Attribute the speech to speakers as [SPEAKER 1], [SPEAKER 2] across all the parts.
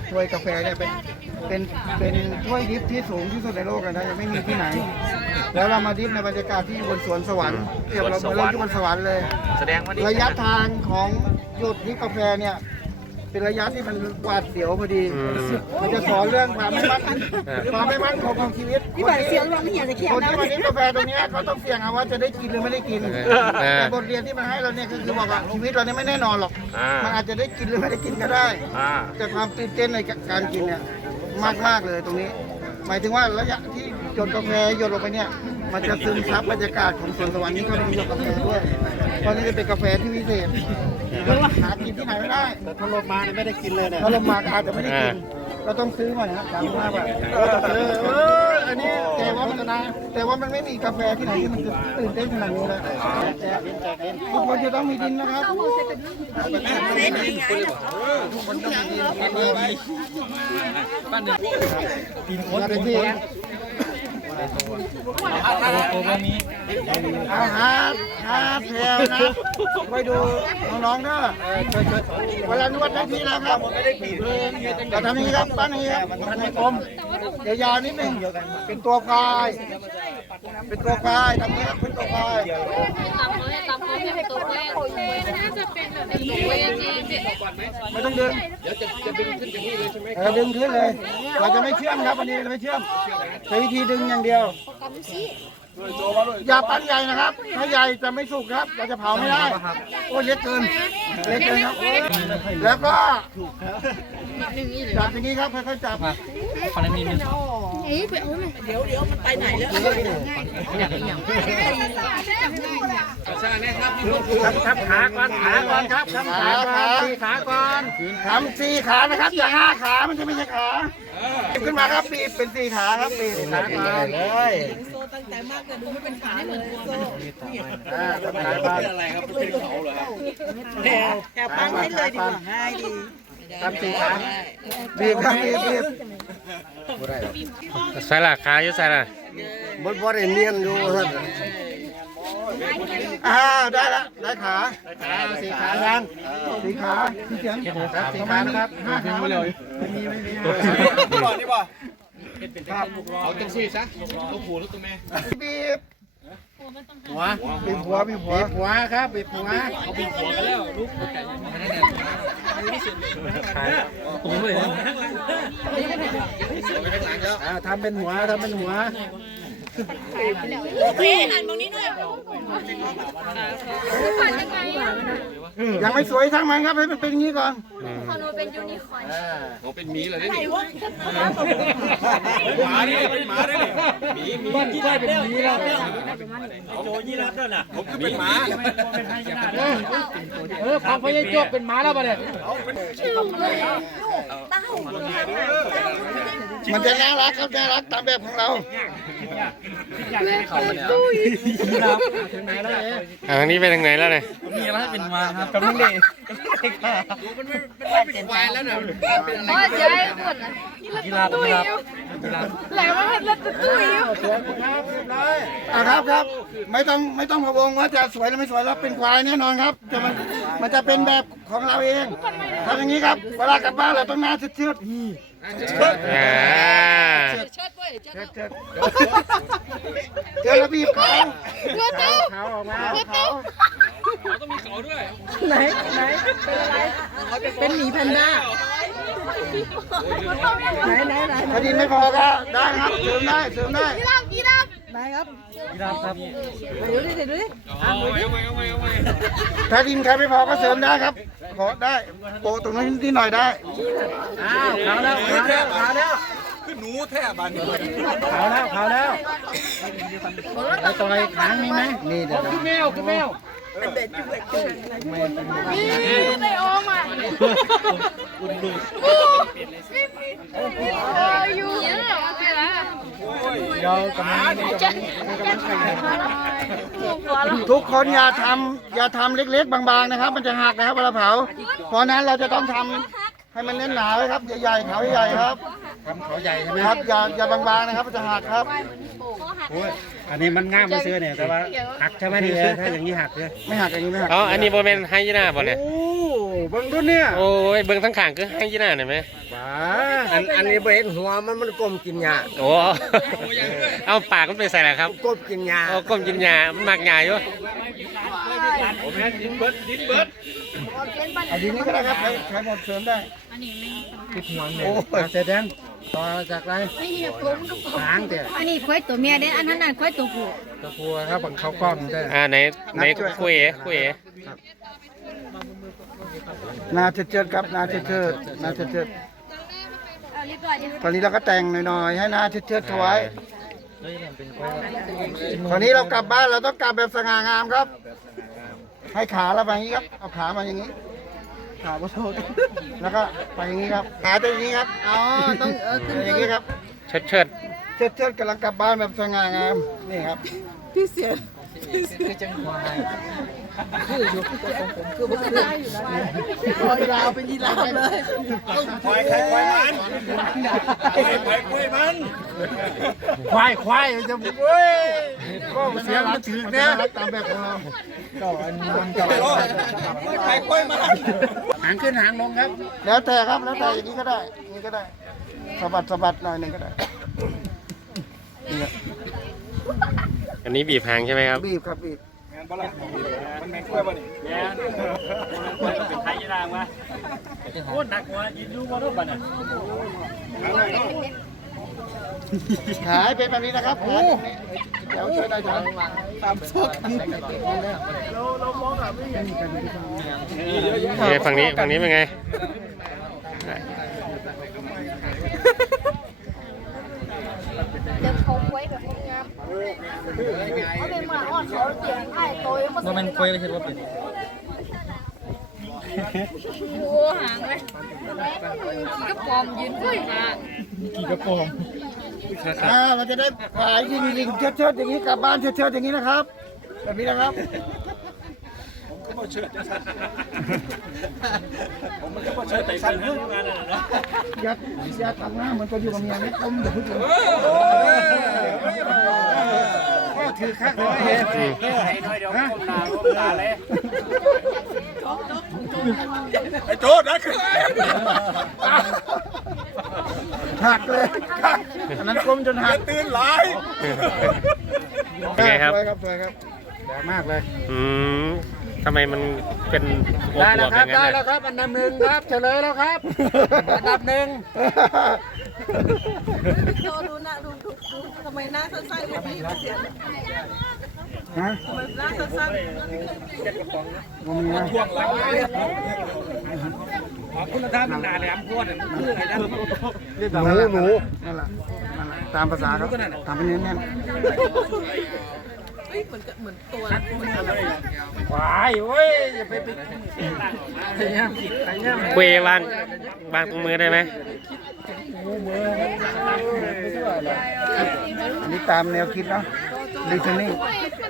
[SPEAKER 1] ถ้วยกาแฟเนี่ยเป็นถ้วยดิฟที่สูงที่สุดในโลกเลยนะยังไม่มีที่ไหน แล้วเรามาดิฟในบรรยากาศที่บนสวนสวรรค์เทียบเราเหมือนเราอยู่บนสวรรค์เลย
[SPEAKER 2] แสดงว่า
[SPEAKER 1] ระยะทางของหยดดิฟกาแฟเนี่ยเป็นระยะที่มันหวาดเสียวพอดีมันจะสอนเรื่องความไม่มั่นคงของชีวิตคนที่มาดิฟกาแฟตรงนี้เขาต้องเสี่ยงว่าจะได้กินหรือไม่ได้กินแต่บทเรียนที่มันให้เราเนี่ยคือบอกว่าชีวิตเราเนี่ยไม่แน่นอนหรอกมันอาจจะได้กินหรือไม่ได้กินก็ได้แต่ความตื่นเต้นในการกินเนี่ยมากเลยตรงนี้ หมายถึงว่าระยะที่หยดกาแฟหยดลงไปเนี่ยมันจะซึมซับบรรยากาศของสวนสวรรค์นี้ก็มีหยดกาแฟด้วยเพราะนี่จะเป็นกาแฟที่พิเศษหากินที่ไหนไม่ได้แต่ถ้าลมมาไม่ได้กินเลยเนี่ยถ้าลมมาอาจจะไม่ได้กินเราต้องซื้อมานะ35 บาทอันนี้แต่ว่ามันไม่มีกาแฟที่ไหนที่มันจะตื่นเต้นขนาดนี้เลยทุกคนจะต้องมีดินนะครับทุกคนต้องมีดินดินคนเป็นที่เอาหาแถวนะไปดูน้องๆเด้อเวลานวดได้ทีแล้วครับจะทำนี้ครับปั้นนี้ครับปั้นให้กลมยาวๆนิดนึงเป็นตัวควายทำนี้ครับเป็นตัวควายไม่ต้องดึงเดี๋ยวจะดึงขึ้นจากนี่เลยใช่ไหมดึงขึ้นเลยเราจะไม่เชื่อมครับวันนี้เราไม่เชื่อมใช้วิธีดึงอย่างเดียวอย่าปั้นใหญ่นะครับถ้าใหญ่จะไม่สุกครับเราจะเผาไม่ได้โอ้เล็กเกินครับแล้วก็จับอย่างนี้ครับค่อยๆจับคนนี้นึงเดี๋ยวมันไปไหนแล้วทำขาก่อนครับทำขาก่อน4 ขาก่อนทำ4 ขานะครับอย่า5 ขามันจะไม่ใช่ขาขึ้นมาครับปีบเป็น4 ขาครับปีบขาก่อนเลยโซ่ตั้งใจมากแต่ดูไม่เป็นขาเลยโซ่เป็นอะไรครับเป็นเขาเหรอแถวปั้นให้เลยดีกว่าง่ายดีทำ4 ขาบีบครับบีบ
[SPEAKER 3] ใส่ละขาอยู่ใส่ละ
[SPEAKER 1] บ่ได้เนียนอยู่ครับได้ละได้ขา4 ขายัง4 ขาพี่เสียง4 ขานะครับ5 ขาเลยไม่มีนี่บ่เอาจังซี่ซะตัวผู้หรือตัวแม่บีบหัวบีบหัวครับบีบหัวเอาบีบหัวกันแล้วลูกตัวเลยทำเป็นหัว
[SPEAKER 4] หันตรงนี้หน่อย
[SPEAKER 1] ยังไม่สวยทั้งมันครับให้มันเป็นอย่างนี้ก่อน
[SPEAKER 4] ขอโนเป็นยูนิคอร์น
[SPEAKER 2] เขาเป็นหมีเลยนี่หมาดิเป็นหมาดิหมีบ้านที่ได้เป็นหมีแล้วโจยี่รับด้วยน่ะผมก็เป็นหมา
[SPEAKER 1] ฟังพญาโจกเป็นหมาแล้วป่ะเนี่ยมันจะน่ารักครับน่ารักตามแบบของเรา
[SPEAKER 3] อันนี้ไปทางไหนแล้วเนี่ย
[SPEAKER 2] มีอะไรเป็นมาครับกำลังเด็กมันไม่เป็นควายแล้วนะเป็นอะไร
[SPEAKER 4] เจ๊หมดนะ
[SPEAKER 2] กีฬาตุ้ย
[SPEAKER 4] แหลมมันเล่นตุ้ย
[SPEAKER 1] ครับไม่ต้องพะวงว่าจะสวยหรือไม่สวยแล้วเป็นควายแน่นอนครับแต่มันจะเป็นแบบของเราเองทำอย่างนี้ครับเวลากลับบ้านเราต้องหน้าเชือดแล้วบีบเขาออกมาเขา
[SPEAKER 2] ต้องมีเขาด้วย
[SPEAKER 4] ไหนเป็นอะไรเป็นหมีแพนด้าไหน
[SPEAKER 1] พอดีไม่พอก็ได้ครับเสริมได้
[SPEAKER 4] กีราฟได้ครับดูดิ
[SPEAKER 2] เอา
[SPEAKER 1] ถ้าดินใครไม่พอก็เสริมได้ครับขอได้โปะตรงนี้นิดหน่อยได้ขาวแล้ว
[SPEAKER 2] คือหนูแท้บ้านนี้
[SPEAKER 1] ขาวแล้วต่อยขางมีไหมนี่เดี๋ยว
[SPEAKER 2] คือแมว
[SPEAKER 4] นี่ได้ออกมาอยู่
[SPEAKER 1] ทุกคนอย่าทำเล็กๆบางๆนะครับมันจะหักนะครับเวลาเผาเพราะนั้นเราจะต้องทำให้มันเน้นหนาไว้ครับใหญ่ๆเขาใหญ่ครับทำเขาใหญ่ใช่ไหมครับอย่าบางๆนะครับมันจะหักครับอันนี้มันง่ามไม่ซื้อเนี่ยแต่ว่าหักใช่ไหมนี่ถ้าอย่างนี้หักเลยไม่หักอย่างนี้ไม่หัก
[SPEAKER 3] อันนี้โบเป็นไฮยีน่าบ่เนี่ย
[SPEAKER 1] โอ้เบิ้งรุ่นเนี่ย
[SPEAKER 3] โอ้ยเบิ้งทั้งข่างคือไฮยีน่าเห็นไหม
[SPEAKER 1] ว้า
[SPEAKER 5] อันนี้เห็นหัวมันก้มกินหญ้า
[SPEAKER 3] โอ้เอาปากมันไปใส่แหละครับ
[SPEAKER 5] ก้มกินหญ้า
[SPEAKER 3] เอาก้มกินหญ้ามันมักหญ้าอยู่
[SPEAKER 2] ผมแม่ดินเบิร์ด
[SPEAKER 1] อันนี้ก็ได้ครับใช้หมดเสริมได้
[SPEAKER 5] โอ้เสร็จแล้วต่อจากไรหางแต่
[SPEAKER 4] อันนี้ควายตัวเมียเด้อันนั้นควายตัวผู้
[SPEAKER 5] ตะพัวครับบังเขาก้อมได้
[SPEAKER 3] ไหนคุยเอ๋
[SPEAKER 1] นาเจิดครับนาเจิดนาเจิด
[SPEAKER 4] เรียบร้อยดี
[SPEAKER 1] ตอนนี้เราก็แต่งหน่อยๆให้นาเจิดถวายตอนนี้เรากลับบ้านเราต้องกลับแบบสง่างามครับ ให้ขาเราไปอย่างนี้ครับเอาขามาอย่างนี้ขาขอโทษแล้วก็ไปอย่างนี้ครับขาจะอย่างนี้ครับอ๋อต้องอย่างนี้ครับ
[SPEAKER 3] เชิด
[SPEAKER 1] เชิดกำลังกลับบ้านแบบสง่างามนี่ครับ
[SPEAKER 2] ควายใครควายมันควายมัน
[SPEAKER 5] ควายจะเว้ยก็เสียหลักถึง
[SPEAKER 1] เนี่
[SPEAKER 5] เนี่ย ย
[SPEAKER 1] ตามแบบของเรา
[SPEAKER 2] ใครควายมัน
[SPEAKER 5] หางขึ้นหางลงครับ
[SPEAKER 1] แล้วแต่ครับแล้วแต่อย่างนี้ก็ได้อย่างนี้ก็ได้สะบัดหน่อยหนึ่งก็ได้นี่ครับ
[SPEAKER 3] ๆอันนี้บีบหางใช่ไหมครับ
[SPEAKER 1] บีบครับบีบ
[SPEAKER 2] มันแมงควายป่ะนี่แม่เป็นใครยี่รางวะโคตรหนักวะยินดูมาทุกวันอ่ะ
[SPEAKER 1] ขายเป็นแบบนี้นะครับขายแบบนี้เดี๋ยวช่วยได้ทันตามโซ่กัน
[SPEAKER 3] ฝั่งนี้เป็นไง
[SPEAKER 4] เดี๋ยวเขาควายแบบงามเขาเป็นหมาอ่อนเขาเสียงไอ้โตยังมันเป็นควายเลยใช่ไหมเป็นโอ้หางเลยก็ปอมยืนด้วยนะ
[SPEAKER 1] เราจะได้ขายลิงเชิดอย่างนี้กลับบ้านเชิดอย่างนี้นะครับแบบนี้นะครับ
[SPEAKER 2] ผมมันก็มาเชิญไต่สั้นเรื่องงานน่ะนะ
[SPEAKER 1] ยัดตังหน้าเหมือนตัวอยู่กับเมียไม่ต้มเดี๋ยวพึ่งเลยถือคักเลย
[SPEAKER 2] ไอ้โจดนะคือ
[SPEAKER 1] หักเลยอันนั้นก้มจนหัก
[SPEAKER 2] ตื่นหลาย
[SPEAKER 3] เป็นไงครับ
[SPEAKER 1] สวยครับสวยครับแย่มากเลย
[SPEAKER 3] ทำไมมันเป็นบว
[SPEAKER 5] ได้
[SPEAKER 3] บ
[SPEAKER 5] แล้ว
[SPEAKER 3] ๆ
[SPEAKER 5] ค
[SPEAKER 3] อ
[SPEAKER 5] รับ
[SPEAKER 3] ย่างนั้น
[SPEAKER 5] ได้
[SPEAKER 3] น่ะ
[SPEAKER 5] แล้วครับอันดับหนึ่งครับเฉลยแล้วครับอันดับหนึ่ง
[SPEAKER 4] โตดูหน้าดูทำไมหน้าสั้นๆแบบนี้เสียง
[SPEAKER 1] ฮะ
[SPEAKER 4] หน้าสั้น
[SPEAKER 1] งงนะ
[SPEAKER 2] ช่วงหลังขอบคุณท่านนาแหลมพวดคืออะไรนะ
[SPEAKER 1] หนูนั่นแหละตามภาษาครับตามไปเน้น
[SPEAKER 5] ควายเว้ยอย่าไปไปเนี่ย
[SPEAKER 3] คุยวางตรงมือได้ไหม
[SPEAKER 1] อันนี้ตามแนวคิดเนาะลิทนิ่ง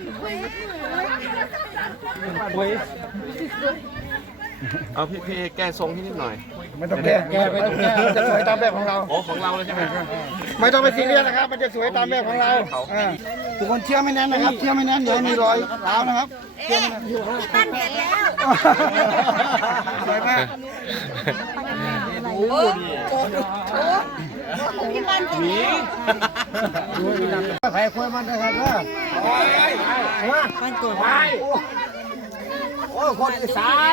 [SPEAKER 6] เอาพี่แก้ทรงที่นิดหน่อย
[SPEAKER 1] ไม่ต้องแก้ไม่ต้องแก้มันจะสวยตามแบบของเรา
[SPEAKER 6] โอ้ของเราเลยใช่ไหม
[SPEAKER 1] ไม่ต้องไปซีเรียสนะครับ มันจะสวยตามแบบของเราทุกคนเชื่อไม่แน่นนะครับ เชื่อไม่แน่นเดี๋ยวมีรอยร้าวนะครับเชื่อไม่แน่น
[SPEAKER 4] ๆตั้นเสร็จแล้ว
[SPEAKER 1] สวยมาก
[SPEAKER 4] พี่บ้านเสร็จแล้ว
[SPEAKER 1] ใครคุยมันนะครับว่าโอ้คนอีสาน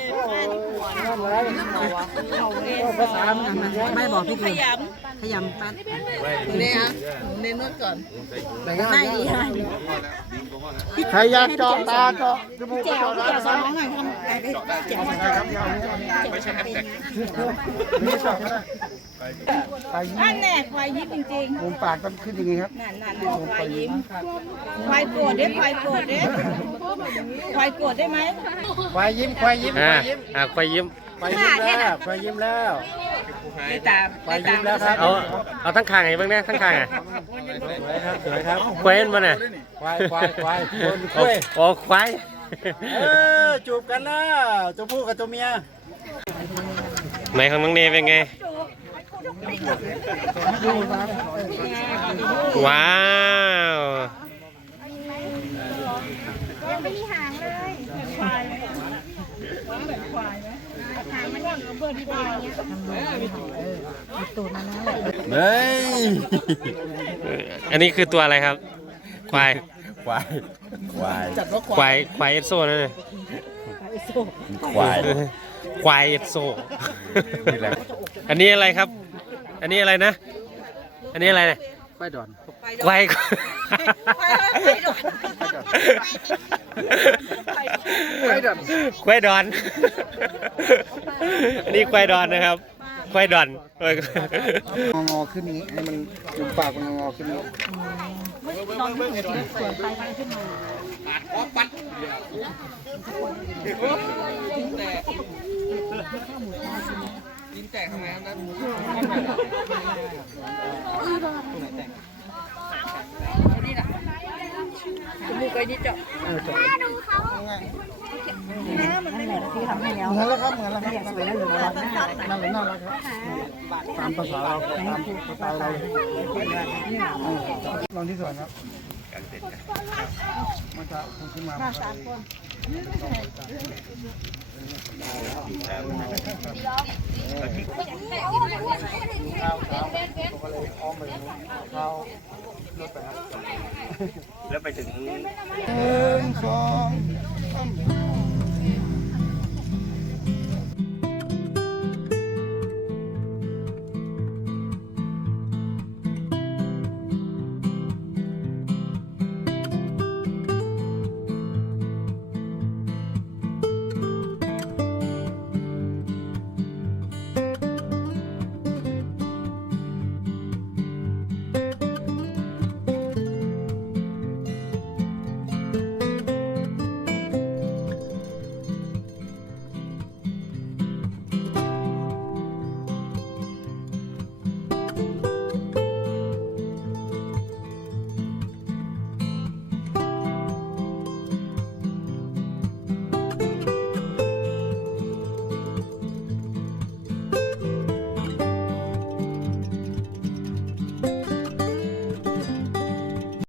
[SPEAKER 1] ภาษามันไม่บอกพี่ขยำปัดเนี่ยเน้นนวดก่อนได้ดีใครอยากเจาะตาเจาะจมูกก็เจาะได้นะครับไม่ใช่แอปแตกนี่เจาะก็ได้
[SPEAKER 4] นั่นแน่ควายยิ้มจริง
[SPEAKER 1] มุมปากต้องขึ้นอย่างนี้ครับ
[SPEAKER 4] ๆนั่นควายยิ้มควายโกรธได้ควายโกรธได้ควายโกรธได้ไหม
[SPEAKER 5] ควายยิ้มควายยิ้มควายยิ้ม
[SPEAKER 3] ควายยิ้ม
[SPEAKER 5] ควายยิ้มแล้วควายยิ้มแล้ว
[SPEAKER 4] ได้ตาม
[SPEAKER 5] ควายยิ้มแล้วครับ
[SPEAKER 3] เอาทั้งคางไงบ้างเนี่ยทั้งคางอ่ะ
[SPEAKER 5] สวยครับสวยครับ
[SPEAKER 3] ควายมันน่ะ
[SPEAKER 5] ควายคนคุย
[SPEAKER 3] อ๋อควาย
[SPEAKER 5] จูบกันแล้วตัวผู้กับตัวเมีย
[SPEAKER 3] ไหนของน้องเนเป็นไง ว้าว
[SPEAKER 4] ยังไม่มีหางเลยควายหางมันยังเบิ่นที่ได้เงี้ยตูดมาแล้ว
[SPEAKER 6] เฮ้ย
[SPEAKER 3] อันนี้คือตัวอะไรครับ ควาย
[SPEAKER 6] ควายควาย
[SPEAKER 3] ควายเอสโซ่นั่นเลย
[SPEAKER 6] ควาย
[SPEAKER 3] ควายเอสโซ่ อันนี้อะไรครับ อันนี้อะไรนะ อันนี้อะไรเนี่ย
[SPEAKER 5] ควายดอน
[SPEAKER 3] ควายควายดอน นี่ควายดอนนะครับ ควายดอน
[SPEAKER 1] งอขึ้นนี้ให้มันจุดปากมันงอขึ้นนี้
[SPEAKER 4] นอนที่หัวที่สวนไปขึ้นมา
[SPEAKER 5] ยิงแตกทำไมครับนั้น
[SPEAKER 4] จมูกไอ้นี่เจาะ
[SPEAKER 1] เหมือนแล้วครับเหมือนแล้วครับนั่นเลยน่ารักครับตามภาษาเราตามสไตล์เราลองที่สวนครับมันจะขึ้นมา
[SPEAKER 4] 3 คน
[SPEAKER 1] ข้าวก็เลยอ้อมไปข้าวรถไปครับ
[SPEAKER 3] แล้วไปถึง
[SPEAKER 1] 1 2 3